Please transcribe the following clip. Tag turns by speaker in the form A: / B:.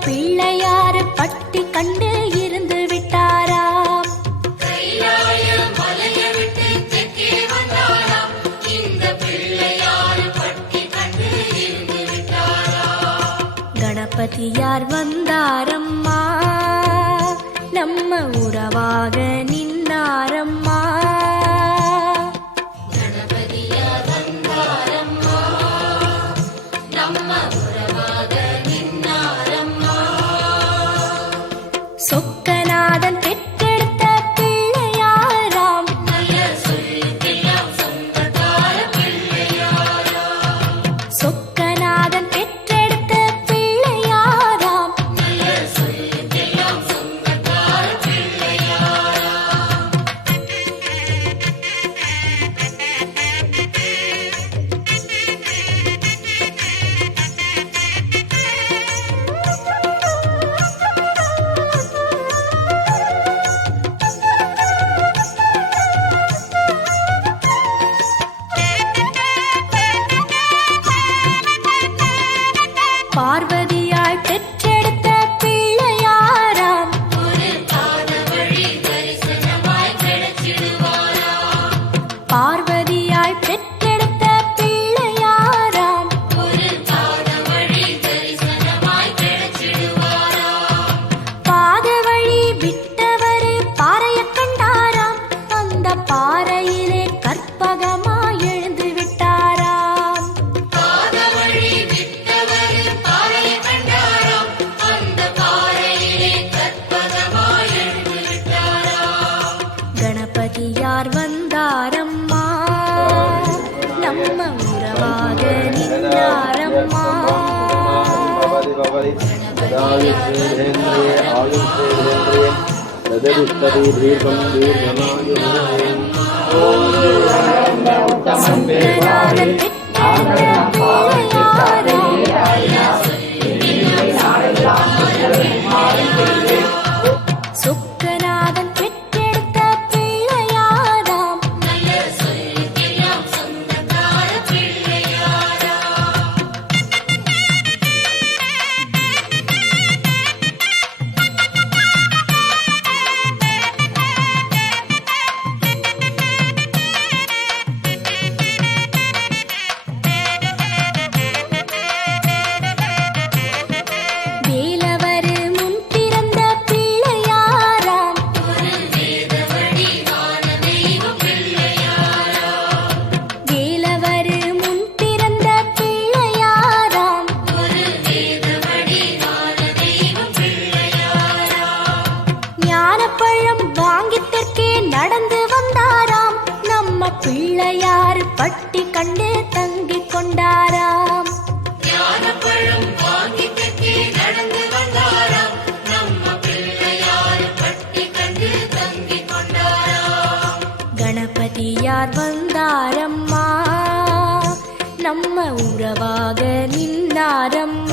A: பிள்ளையாறு பட்டி கண்டு இருந்து விட்டாராம் கணபதியார் வந்தாரம்மா நம்ம உறவாக நின்னாரம்மா. சொக்கநாதன் பெற்ற அழகியார் வந்தாரம்மா? நம்ம உறவாக நின்றாரம்மா ஓம் பிள்ளையாறு பட்டி கண்டே தங்கிக் கொண்டாராம். கணபதியார் வந்தாரம்மா. நம்ம உறவாக நின்னாரம்மா.